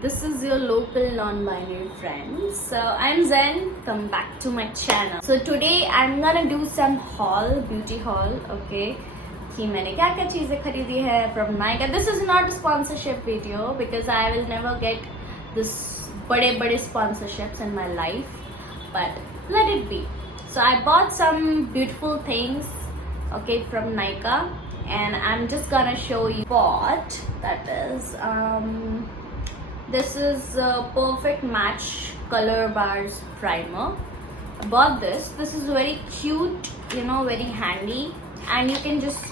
This is your local non-binary friend. So I'm Zen. Come back to my channel. So today I'm gonna do some haul, beauty haul. Okay, कि मैंने क्या क्या चीजें खरीदी है from Nykaa. This is not a sponsorship video because I will never get this बड़े sponsorships in my life. But let it be. So I bought some beautiful things, okay, from Nykaa, and I'm just gonna show you what that is. This is a perfect match color bars primer. I bought this. This is very cute, very handy, and you can just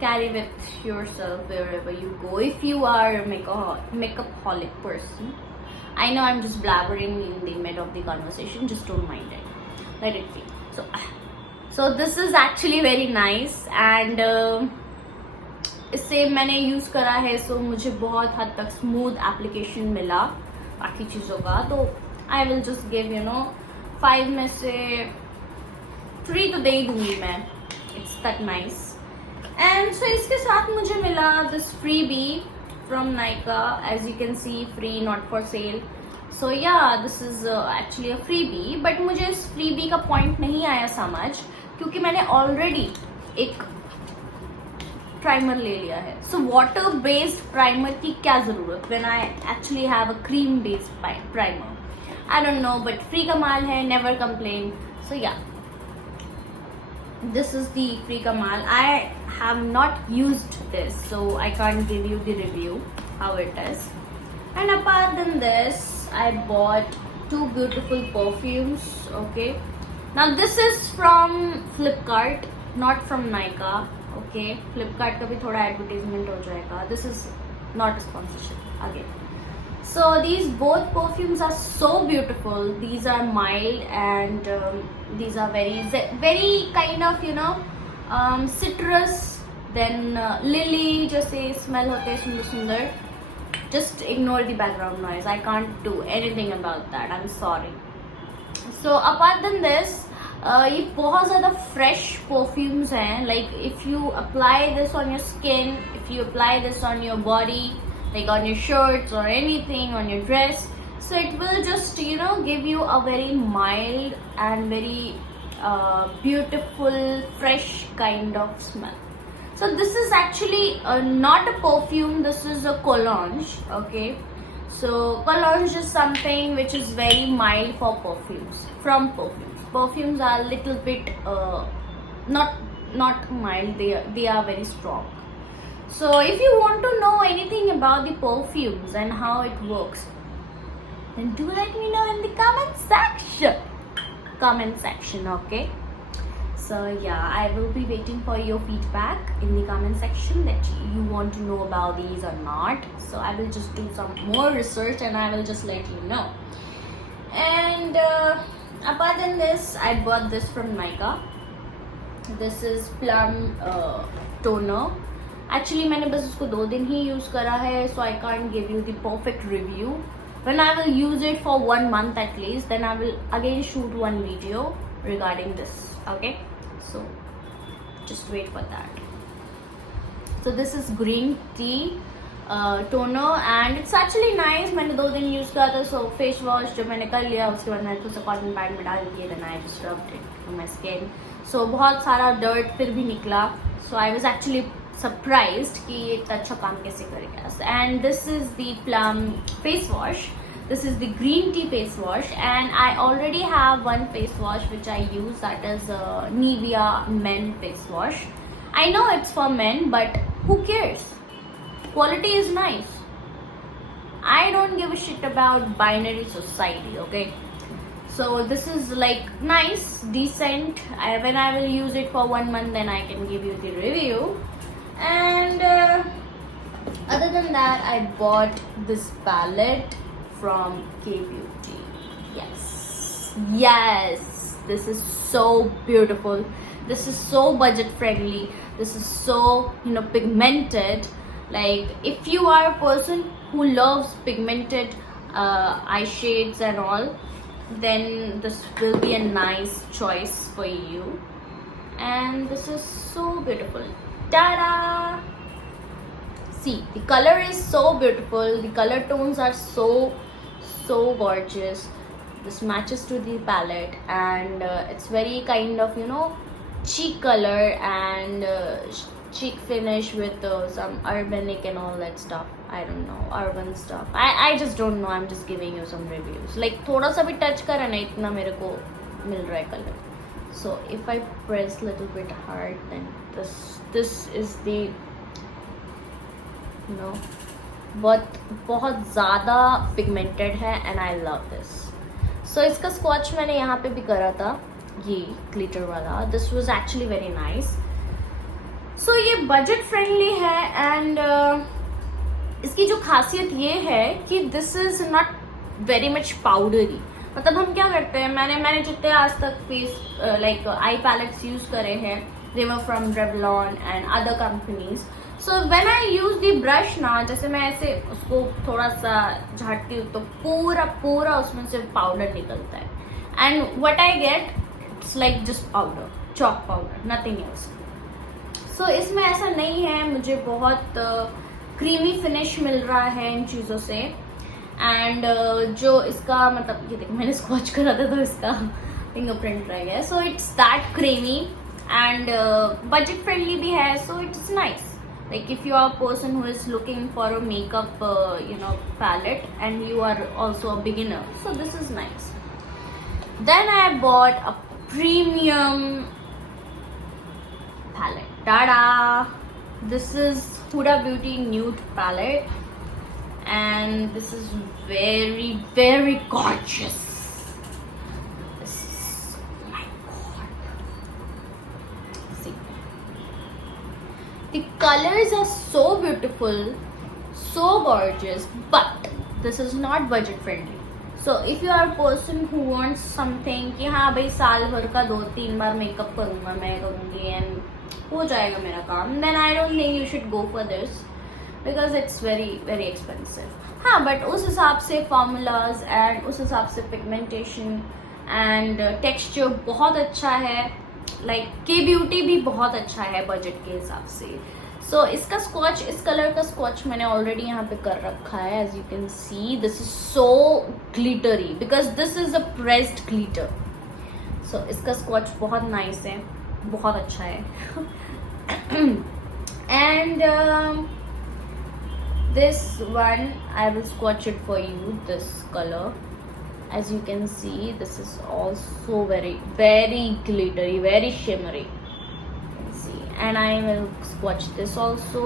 carry with yourself wherever you go if you are a makeup holic person. I know I'm just blabbering in the mid of the conversation, just don't mind it. Let it be. So this is actually very nice, and इससे मैंने use करा है, सो मुझे बहुत हद तक smooth application मिला बाकी चीज़ों का. तो आई विल जस्ट गिव 5 में से 3 तो दे ही दूंगी मैं. It's that nice. And so इसके साथ मुझे मिला this freebie from Nykaa. As you can see, free, not for sale. So yeah, this is actually a freebie. But मुझे इस freebie का point नहीं आया समझ, क्योंकि मैंने already एक प्राइमर ले लिया है. सो वाटर बेस्ड प्राइमर की क्या जरूरत when I actually have a cream based primer. I don't know, but free का माल है, never complain. So yeah, this is the free ka maal. I have not used this, so I can't give you the review how it is. And apart than this, I bought 2 beautiful perfumes. Okay, now this is from Flipkart, not from Nykaa. Okay, Flipkart का भी थोड़ा advertisement हो जाएगा. This is not a sponsorship again. So these both perfumes are so beautiful. These are mild and these are very kind of citrus. Then lily जैसे smell होते हैं सुंदर सुंदर. Just ignore the background noise. I can't do anything about that. I'm sorry. So apart than this, ये बहुत ज़्यादा fresh perfumes हैं. Like if you apply this on your skin, if you apply this on your body, like on your shirts or anything on your dress, so it will just give you a very mild and very beautiful fresh kind of smell. So this is actually not a perfume, this is a cologne. Okay, so cologne is something which is very mild for perfumes. Perfumes are a little bit not mild, they are very strong. So if you want to know anything about the perfumes and how it works, then do let me know in the comment section. Okay, so yeah, I will be waiting for your feedback in the comment section that you want to know about these or not. So I will just do some more research and I will just let you know. And apart than this, I bought this from Nykaa. This is Plum toner. Actually मैंने बस उसको 2 दिन ही use करा है, so I can't give you the perfect review. When I will use it for 1 month at least, then I will again shoot one video regarding this. Okay, so just wait for that. So this is green tea toner and it's actually nice. मैंने 2 दिन use करा था. So face wash जब मैंने कर लिया, उसके बाद मैंने उसे कॉटन पैड में डाल दिया, then I just rubbed it to my skin. So बहुत सारा dirt फिर भी निकला. So I was actually surprised कि ये इतना अच्छा काम कैसे करेगा. And this is the Plum face wash. This is the green tea face wash, and I already have one face wash which I use, that is Nivea men face wash. I know it's for men, but who cares? Quality is nice. I don't give a shit about binary society. Okay, so this is like nice, decent. When I will use it for 1 month, then I can give you the review. And other than that, I bought this palette from K-Beauty. Yes, this is so beautiful. This is so budget friendly. This is so pigmented. Like if you are a person who loves pigmented eye shades and all, then this will be a nice choice for you. And this is so beautiful. Ta-da! See, the color is so beautiful, the color tones are so gorgeous. This matches to the palette, and it's very kind of, you know, cheek color and cheek finish with some urbanic and all that stuff. I don't know, urban stuff. I just don't know, I'm just giving you some reviews. Like थोड़ा सा भी touch करा ना, इतना मेरे को मिल रहा है colour. So if I press little bit hard, then this is the, you know, बहुत ज़्यादा पिगमेंटेड है एंड आई लव दिस. सो इसका स्कॉच मैंने यहाँ पे भी करा था, ये ग्लिटर वाला. This was actually very nice. So ये बजट फ्रेंडली है एंड इसकी जो खासियत ये है कि this is not very much powdery. मतलब हम क्या करते हैं, मैंने जितने आज तक face like eye palettes use करे हैं, they were from Revlon and other companies. So when I use the brush ना, जैसे मैं ऐसे उसको थोड़ा सा झाड़ती हूँ तो पूरा उसमें से पाउडर निकलता है. And what I get, it's like just powder, chalk powder, nothing else. So इसमें ऐसा नहीं है. मुझे बहुत क्रीमी फिनिश मिल रहा है इन चीज़ों से. एंड जो इसका मतलब, ये देखो मैंने स्कॉच करा था तो इसका फिंगरप्रिंट रह गया. So it's that creamy and budget friendly भी है. So it's nice. Like if you are a person who is looking for a makeup you know, palette, and you are also a beginner, so this is nice. Then I bought a premium palette. Tada! This is Huda Beauty Nude palette, and this is very gorgeous. This is, oh my god. See, the colors are so beautiful, so gorgeous, but this is not budget friendly. So if you are a person who wants something कि हाँ भाई साल भर का 2-3 बार makeup करूँगा, मैं करूँगी and हो जाएगा मेरा काम, then I don't think you should go for this because it's very expensive. हाँ, but उस हिसाब से formulas and उस हिसाब से pigmentation and texture बहुत अच्छा है. लाइक के ब्यूटी भी बहुत अच्छा है बजट के हिसाब से. सो इसका स्कॉच, इस कलर का स्कॉच मैंने ऑलरेडी यहाँ पे कर रखा है. As you can see, this is so glittery because this is a pressed glitter. So इसका स्कॉच बहुत नाइस है, बहुत अच्छा है. And this one I will स्कॉच it for you, this colour. As you can see, this is also very glittery, very shimmery. You can see, and I will swatch this also.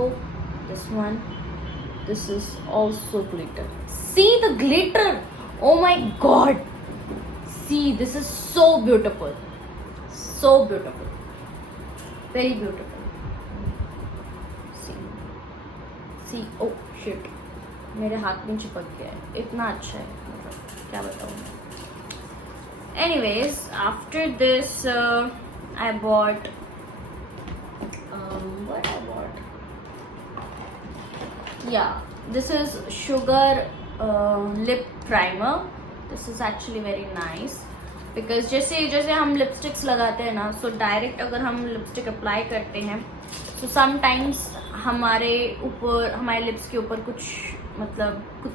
This one, this is also glitter. See the glitter! Oh my god! See, this is so beautiful, so beautiful, very beautiful. See, oh shit, मेरे हाथ में चिपक गया है. इतना अच्छा है, क्या बताऊँ. Anyways, after this I bought what I bought, yeah, this is Sugar lip primer. This is actually very nice because जैसे हम लिपस्टिक्स लगाते हैं ना, सो डायरेक्ट अगर हम लिपस्टिक अप्लाई करते हैं तो समटाइम्स हमारे लिप्स के ऊपर कुछ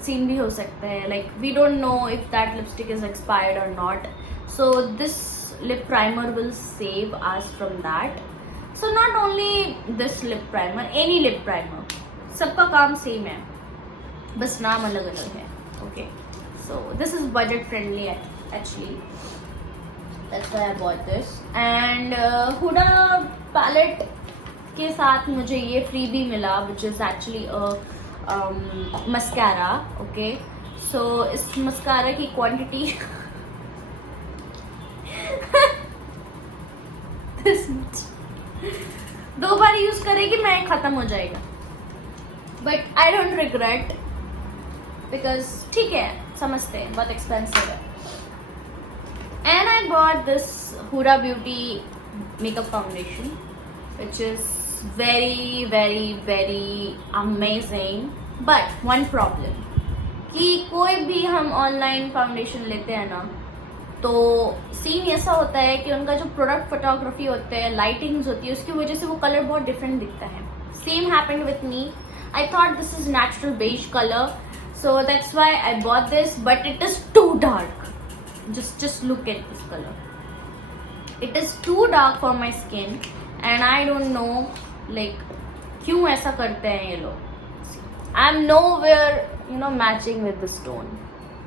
सीन भी हो सकता है. Like we don't know if that lipstick is expired और not. So this lip primer will save us from that. So not only this lip primer, any lip primer, सबका काम सेम है, बस नाम अलग अलग है. Okay, so this is budget friendly actually. That's why I bought this. And Huda palette के साथ मुझे ये फ्री भी मिला, which is actually a mascara. Okay, so इस mascara की quantity दो बार यूज करेगी मैं खत्म हो जाएगा. But I don't regret because ठीक है, समझते हैं बहुत एक्सपेंसिव है. And I bought this Huda Beauty makeup foundation, which is very amazing. But one problem कि कोई भी हम ऑनलाइन फाउंडेशन लेते हैं ना, तो सीन ऐसा होता है कि उनका जो प्रोडक्ट फोटोग्राफी होते हैं, लाइटिंग्स होती है, उसकी वजह से वो कलर बहुत डिफरेंट दिखता है. Same happened with me. I thought this is natural beige color, so that's why I bought this, but it is too dark. Just look at this color. It is too dark for my skin and I don't know like क्यों ऐसा करते हैं ये लोग. I'm nowhere matching with this tone,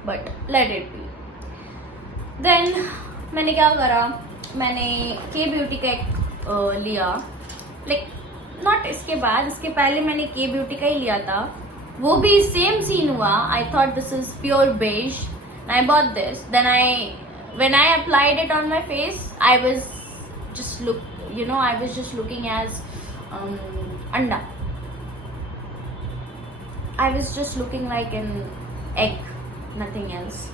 but let it be. Then मैंने क्या करा, मैंने के ब्यूटी का एक लिया, लाइक नॉट इसके बाद, इसके पहले मैंने के ब्यूटी का ही लिया था, वो भी सेम सीन हुआ. I thought this is pure beige, I bought this. Then when I applied it on my face, I was just looking as anda. I was just looking like an egg, nothing else.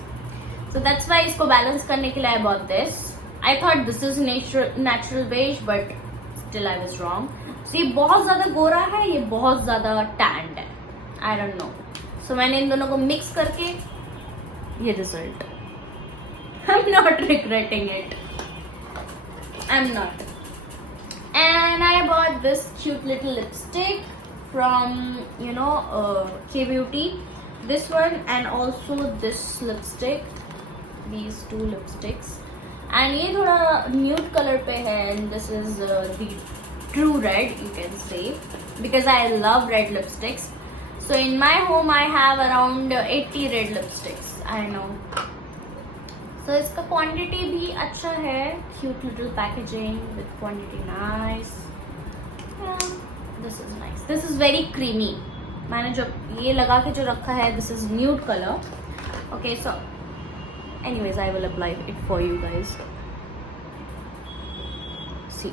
So that's why इसको balance करने के लिए I bought this. I thought this is natural beige, but still I was wrong. So ये बहुत ज़्यादा गोरा है, ये बहुत ज़्यादा tanned है. I don't know. So मैंने इन दोनों को mix करके ये result. I'm not regretting it. I'm not. And I bought this cute little lipstick from K Beauty. This one and also this lipstick. These two lipsticks. And ये थोड़ा nude color पे है, and this is the true red, you can say, because I love red lipsticks. So in my home I have around 80 red lipsticks. I know. So इसका quantity भी अच्छा है, cute little packaging with quantity nice. Yeah, this is nice. This is very creamy. मैंने जो ये लगा के जो रखा है, this is nude color. Okay, so anyways, I will apply it for you guys. See,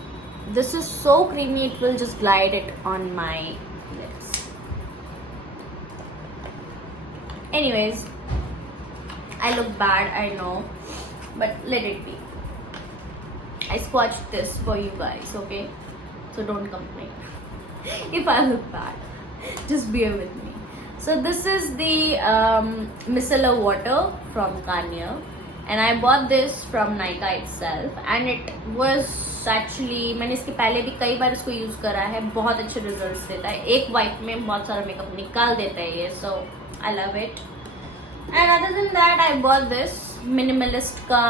this is so creamy, it will just glide it on my lips. Anyways, I look bad, I know, but let it be. I swatched this for you guys, okay? So don't complain if I look bad. Just bear with me. So this is the micellar water from Garnier, and I bought this from Nykaa itself, and it was actually, मैंने इसके पहले भी कई बार इसको use करा है, बहुत अच्छे रिजल्ट्स देता है, एक वाइप में बहुत सारा मेकअप निकाल देता है ये. So I love it. And other than that, I bought this minimalist का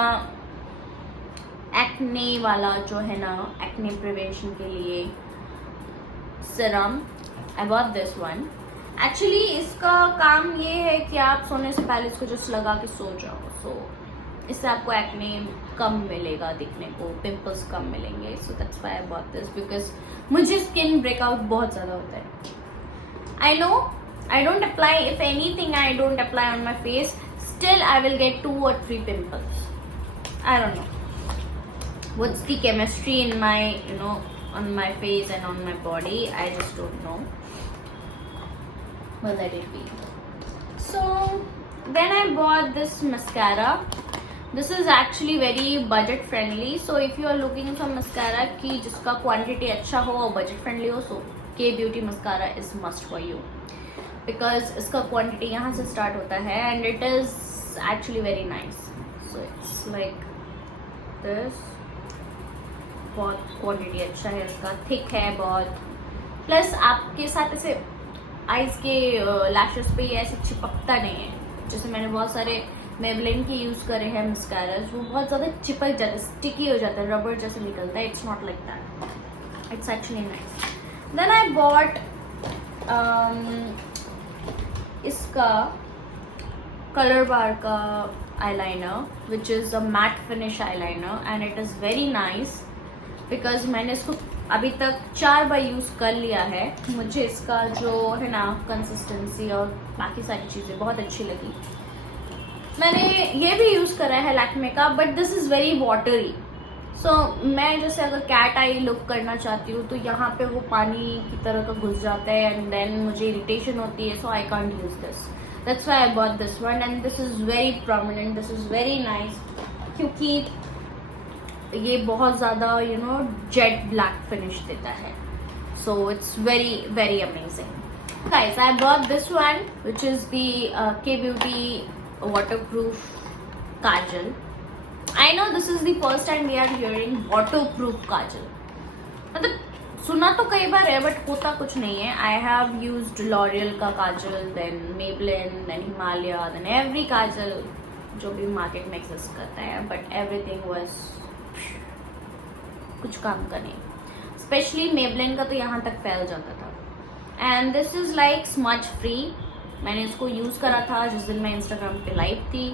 acne वाला जो है ना, acne prevention के लिए serum. I bought this one. Actually इसका काम ये है कि आप सोने से पहले इसको just लगा के सो जाओ. So इससे आपको acne कम मिलेगा दिखने को, pimples कम मिलेंगे. So that's why I bought this, because मुझे skin breakout बहुत ज़्यादा होता है. I know I don't apply, if anything I don't apply on my face, still I will get 2 or 3 pimples. I don't know what's the chemistry in my on my face and on my body. I just don't know, but let it be. So then I bought this mascara. This is actually very budget friendly, so if you are looking for mascara की जिसका quantity अच्छा हो और budget friendly हो, so K Beauty mascara is must for you, because इसका quantity यहाँ से start होता है, and it is actually very nice. So it's like this, बहुत quantity अच्छा है इसका, thick है बहुत, plus आपके साथ ऐसे eyes के lashes पे ये ऐसे चिपकता नहीं है. जैसे मैंने बहुत सारे Maybelline के यूज़ करे हैं mascaras, वो बहुत ज़्यादा चिपक जाते हैं, sticky हो जाता है, rubber जैसे निकलता है. It's not like that. It's actually nice. Then I bought इसका color bar का eyeliner, which is a matte finish eyeliner, and it is very nice because मैंने इसको अभी तक 4 बार यूज़ कर लिया है. मुझे इसका जो है ना कंसिस्टेंसी और बाकी सारी चीज़ें बहुत अच्छी लगी. मैंने ये भी यूज़ करा है लैक्मे का, but this is very watery. So मैं जैसे अगर कैट आई लुक करना चाहती हूँ तो यहाँ पे वो पानी की तरह का घुस जाता है, एंड देन मुझे इरिटेशन होती है. So I can't use this. That's why I bought this one, and this is very prominent, this is very nice, क्योंकि ये बहुत ज़्यादा जेट ब्लैक फिनिश देता है. So it's very very amazing. Guys, I bought this one, which is the K Beauty waterproof kajal. I know this is the first time we are hearing waterproof kajal. मतलब सुना तो कई बार है but होता कुछ नहीं है. आई हैव यूज्ड लॉरियल का काजल, then Maybelline, then Himalaya, then every काजल जो भी मार्केट में एग्जिस्ट करता है, बट एवरीथिंग वाज कुछ काम का नहीं. स्पेशली मेबलिन का तो यहाँ तक फैल जाता था. And this is like smudge free. मैंने इसको यूज करा था जिस दिन मैं इंस्टाग्राम पे लाइव थी.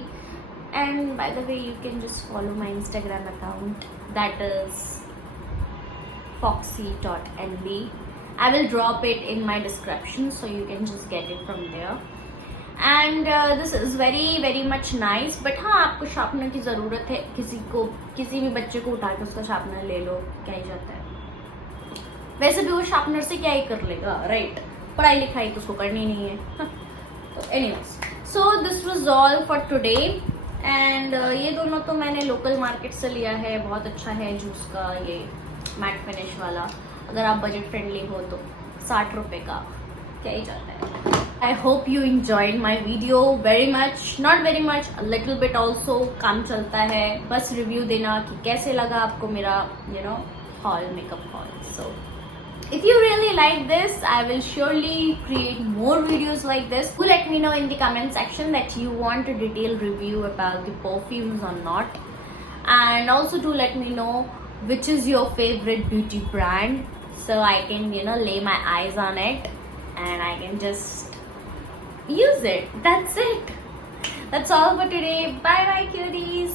And by the way you can just follow my Instagram account, that is foxy.nb. I will drop it in my description so you can just get it from there. And this is very very much nice. But हाँ, आपको sharpener की ज़रूरत है. किसी भी बच्चे को उठा के उसका शार्पनर ले लो, क्या ही जाता है. वैसे भी वो शार्पनर से क्या ही कर लेगा, राइट? पढ़ाई लिखाई तो उसको करनी नहीं है. तो anyways, so this was all for today. And ये दोनों तो मैंने लोकल मार्केट से लिया है. बहुत अच्छा है जूस का ये मैट फिनिश वाला. अगर आप बजट फ्रेंडली हो तो 60 रुपए का क्या ही जाता है. I hope you enjoyed my video very much. Not very much, little bit also. काम चलता है. बस रिव्यू देना कि कैसे लगा आपको मेरा hall, makeup hall. So if you really like this, I will surely create more videos like this. Do let me know in the comment section that you want a detailed review about the perfumes or not. And also do let me know which is your favorite beauty brand, so I can lay my eyes on it and I can just use it. That's it. That's all for today. Bye bye cuties.